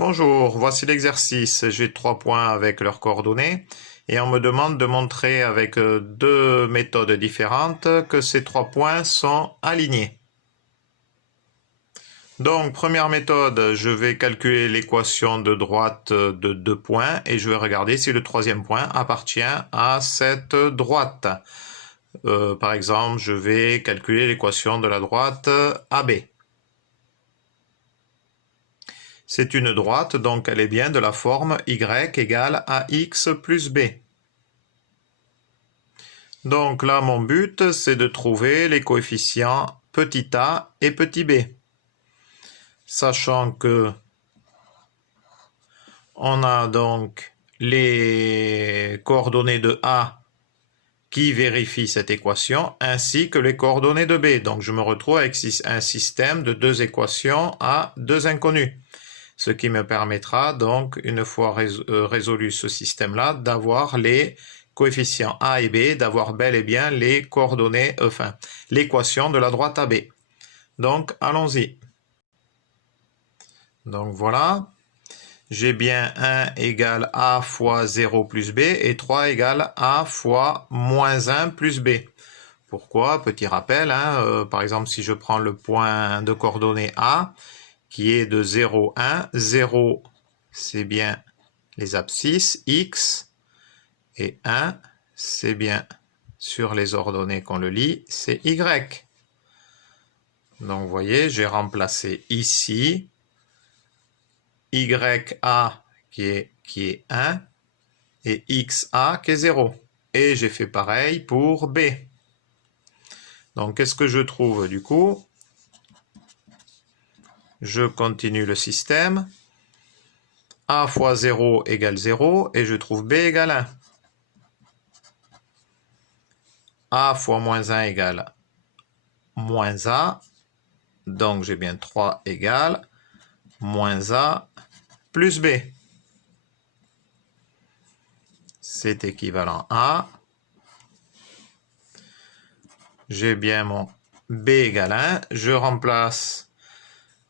Bonjour, voici l'exercice. J'ai 3 points avec leurs coordonnées et on me demande de montrer avec deux méthodes différentes que ces 3 points sont alignés. Donc, première méthode, je vais calculer l'équation de droite de 2 points et je vais regarder si le troisième point appartient à cette droite. Par exemple, je vais calculer l'équation de la droite AB. C'est une droite, donc elle est bien de la forme y égale ax plus b. Donc là, mon but, c'est de trouver les coefficients petit a et petit b. Sachant que on a donc les coordonnées de a qui vérifient cette équation, ainsi que les coordonnées de b. Donc je me retrouve avec un système de 2 équations à 2 inconnues. Ce qui me permettra donc, une fois résolu ce système-là, d'avoir les coefficients a et b, d'avoir bel et bien les coordonnées, enfin, l'équation de la droite AB. Donc, allons-y. Donc voilà, j'ai bien 1 égale a fois 0 plus b et 3 égale a fois moins 1 plus b. Pourquoi? Petit rappel, par exemple, si je prends le point de coordonnées a, qui est de 0, 1. 0, c'est bien les abscisses, x, et 1, c'est bien sur les ordonnées qu'on le lit, c'est y. Donc, vous voyez, j'ai remplacé ici ya qui est 1 et xa qui est 0. Et j'ai fait pareil pour b. Donc, qu'est-ce que je trouve du coup? Je continue le système. A fois 0 égale 0 et je trouve b égale 1. A fois moins 1 égale moins a. Donc j'ai bien 3 égale moins a plus b. C'est équivalent à. J'ai bien mon b égale 1. Je remplace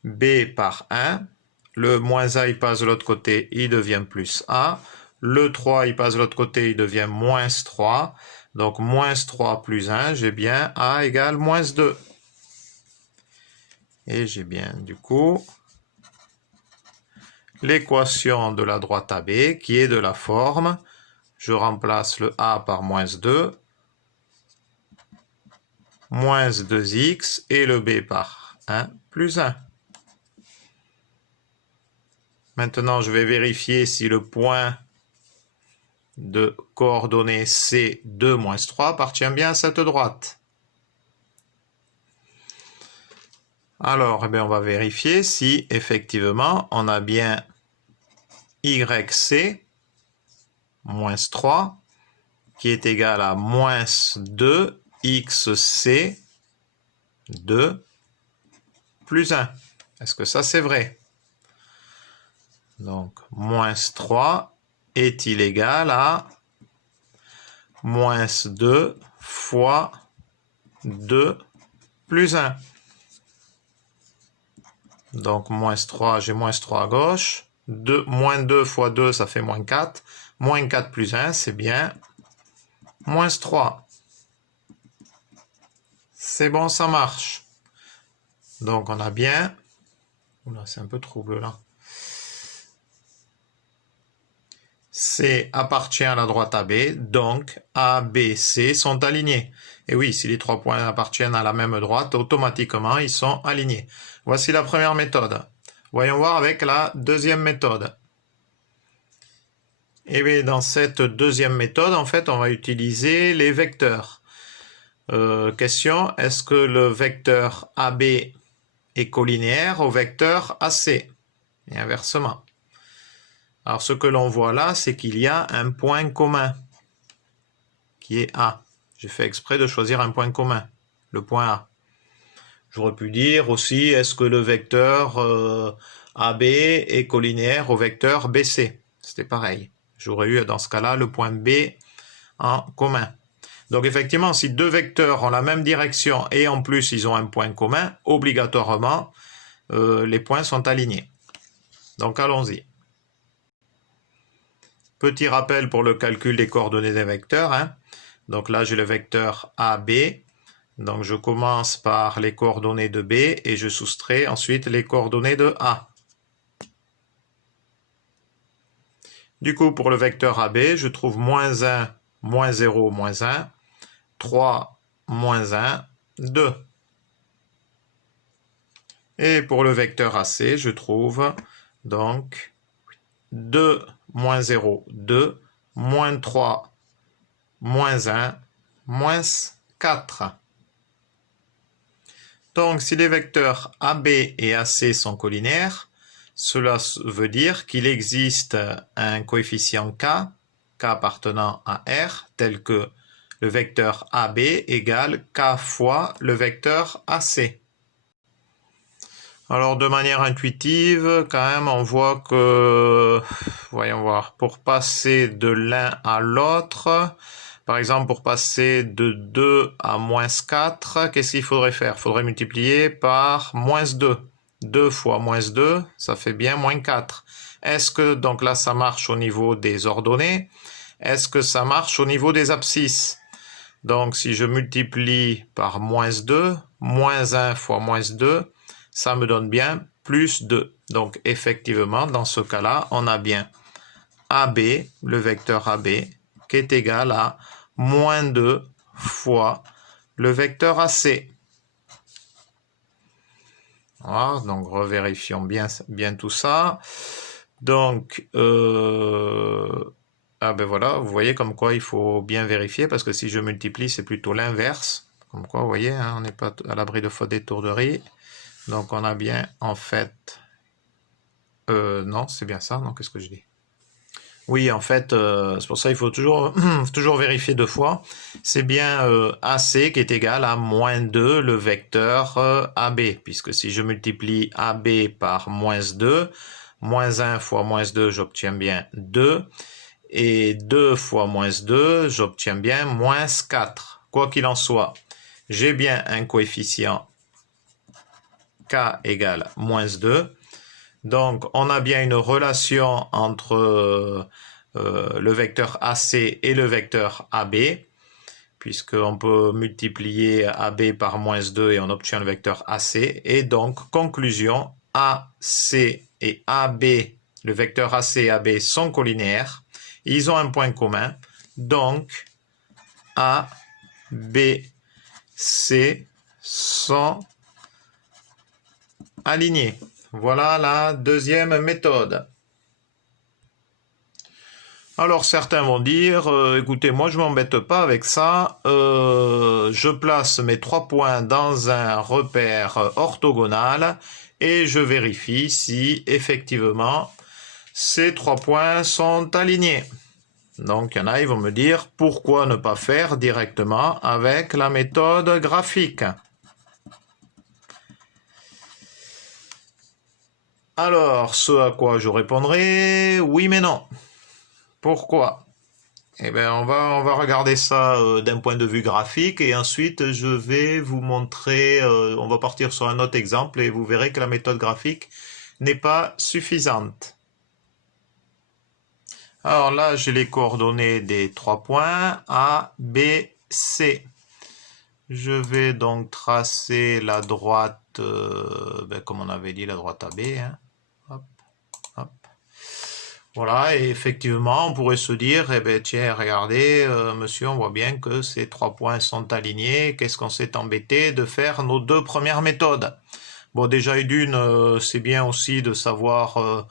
b par 1. Le moins a, il passe de l'autre côté, il devient plus a. Le 3, il passe de l'autre côté, il devient moins 3. Donc, moins 3 plus 1, j'ai bien a égale moins 2. Et j'ai bien, du coup, l'équation de la droite AB qui est de la forme, je remplace le a par moins 2, moins 2x, et le b par 1 plus 1. Maintenant, je vais vérifier si le point de coordonnées C2 moins 3 appartient bien à cette droite. Alors, on va vérifier si effectivement on a bien YC moins 3 qui est égal à moins 2 XC 2 plus 1. Est-ce que ça c'est vrai? Donc, moins 3 est-il égal à moins 2 fois 2 plus 1? Donc, moins 3, j'ai moins 3 à gauche. Moins 2 fois 2, ça fait moins 4. Moins 4 plus 1, c'est bien moins 3. C'est bon, ça marche. Donc, on a bien... Oula, c'est un peu trouble là. C appartient à la droite AB, donc A, B, C sont alignés. Et oui, si les 3 points appartiennent à la même droite, automatiquement, ils sont alignés. Voici la première méthode. Voyons voir avec la deuxième méthode. Et bien, dans cette deuxième méthode, en fait, on va utiliser les vecteurs. Question, est-ce que le vecteur AB est collinéaire au vecteur AC? Et inversement. Alors, ce que l'on voit là, c'est qu'il y a un point commun, qui est A. J'ai fait exprès de choisir un point commun, le point A. J'aurais pu dire aussi, est-ce que le vecteur AB est collinéaire au vecteur BC? C'était pareil. J'aurais eu dans ce cas-là le point B en commun. Donc effectivement, si deux vecteurs ont la même direction et en plus ils ont un point commun, obligatoirement, les points sont alignés. Donc allons-y. Petit rappel pour le calcul des coordonnées des vecteurs, hein. Donc là j'ai le vecteur AB. Donc je commence par les coordonnées de B et je soustrais ensuite les coordonnées de A. Du coup, pour le vecteur AB, je trouve moins 1, moins 0, moins 1, 3, moins 1, 2. Et pour le vecteur AC, je trouve donc 2, moins 0, 2, moins 3, moins 1, moins 4. Donc, si les vecteurs AB et AC sont collinaires, cela veut dire qu'il existe un coefficient k appartenant à R, tel que le vecteur AB égale k fois le vecteur AC. Alors, de manière intuitive, quand même, on voit que, voyons voir, pour passer de l'un à l'autre, par exemple, pour passer de 2 à moins 4, qu'est-ce qu'il faudrait faire? Il faudrait multiplier par moins 2. 2 fois moins 2, ça fait bien moins 4. Est-ce que, donc là, ça marche au niveau des ordonnées? Est-ce que ça marche au niveau des abscisses? Donc, si je multiplie par moins 2, moins 1 fois moins 2, ça me donne bien plus 2. Donc, effectivement, dans ce cas-là, on a bien AB, le vecteur AB, qui est égal à moins 2 fois le vecteur AC. Voilà, donc revérifions bien tout ça. Donc, ah ben voilà, vous voyez comme quoi il faut bien vérifier, parce que si je multiplie, c'est plutôt l'inverse. Comme quoi, vous voyez, hein, on n'est pas à l'abri de fautes d'étourderie. Donc, on a bien, en fait... non, c'est bien ça, non, qu'est-ce que je dis? Oui, en fait, c'est pour ça qu'il faut toujours, toujours vérifier deux fois. C'est bien AC qui est égal à moins 2, le vecteur AB, puisque si je multiplie AB par moins 2, moins 1 fois moins 2, j'obtiens bien 2, et 2 fois moins 2, j'obtiens bien moins 4. Quoi qu'il en soit, j'ai bien un coefficient K égale moins 2. Donc, on a bien une relation entre le vecteur AC et le vecteur AB, puisqu'on peut multiplier AB par moins 2 et on obtient le vecteur AC. Et donc, conclusion, AC et AB, le vecteur AC et AB sont collinéaires. Ils ont un point commun, donc A, B, C sont alignés. Voilà la deuxième méthode. Alors certains vont dire, écoutez, moi je m'embête pas avec ça, je place mes 3 points dans un repère orthogonal et je vérifie si effectivement ces 3 points sont alignés. Donc il y en a, ils vont me dire, pourquoi ne pas faire directement avec la méthode graphique? Alors, ce à quoi je répondrai, oui mais non. Pourquoi? Eh bien, on va regarder ça d'un point de vue graphique et ensuite je vais vous montrer, on va partir sur un autre exemple et vous verrez que la méthode graphique n'est pas suffisante. Alors là, j'ai les coordonnées des 3 points A, B, C. Je vais donc tracer la droite, comme on avait dit, la droite AB. Hein. Hop, hop. Voilà, et effectivement, on pourrait se dire, eh ben, tiens, regardez, monsieur, on voit bien que ces 3 points sont alignés. Qu'est-ce qu'on s'est embêté de faire nos 2 premières méthodes? Bon, déjà, d'une, c'est bien aussi de savoir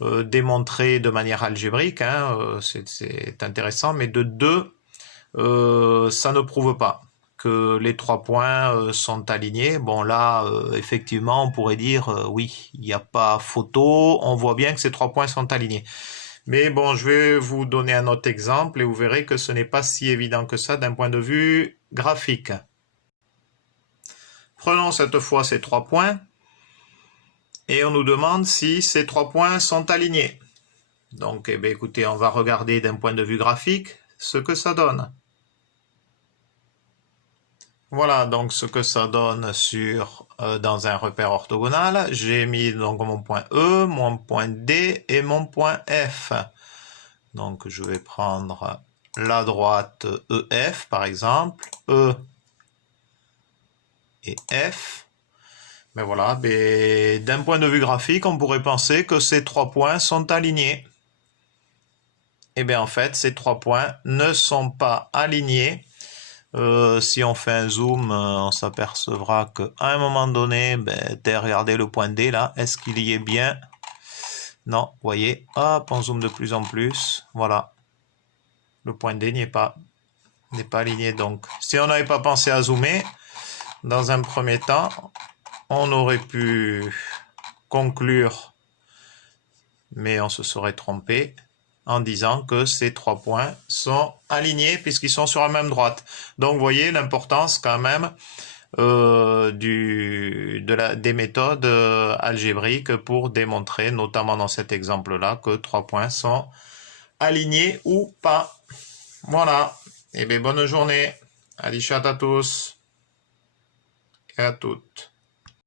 démontrer de manière algébrique, hein, c'est intéressant, mais de 2, ça ne prouve pas que les 3 points sont alignés. Bon là, effectivement, on pourrait dire, oui, il n'y a pas photo, on voit bien que ces 3 points sont alignés. Mais bon, je vais vous donner un autre exemple et vous verrez que ce n'est pas si évident que ça d'un point de vue graphique. Prenons cette fois ces 3 points et on nous demande si ces 3 points sont alignés. Donc, eh bien, écoutez, on va regarder d'un point de vue graphique ce que ça donne. Voilà donc ce que ça donne sur dans un repère orthogonal. J'ai mis donc mon point E, mon point D et mon point F. Donc je vais prendre la droite EF par exemple, E et F. Mais voilà, d'un point de vue graphique, on pourrait penser que ces 3 points sont alignés. Et bien en fait, ces 3 points ne sont pas alignés. Si on fait un zoom, on s'apercevra qu'à un moment donné, regardez le point D là, est-ce qu'il y est bien? Non, vous voyez, hop, on zoome de plus en plus, voilà. Le point D n'est pas aligné. Donc, si on n'avait pas pensé à zoomer, dans un premier temps, on aurait pu conclure, mais on se serait trompé en disant que ces 3 points sont alignés puisqu'ils sont sur la même droite. Donc, vous voyez l'importance quand même des méthodes algébriques pour démontrer, notamment dans cet exemple-là, que 3 points sont alignés ou pas. Voilà. Et bien, bonne journée. Alishat à tous et à toutes.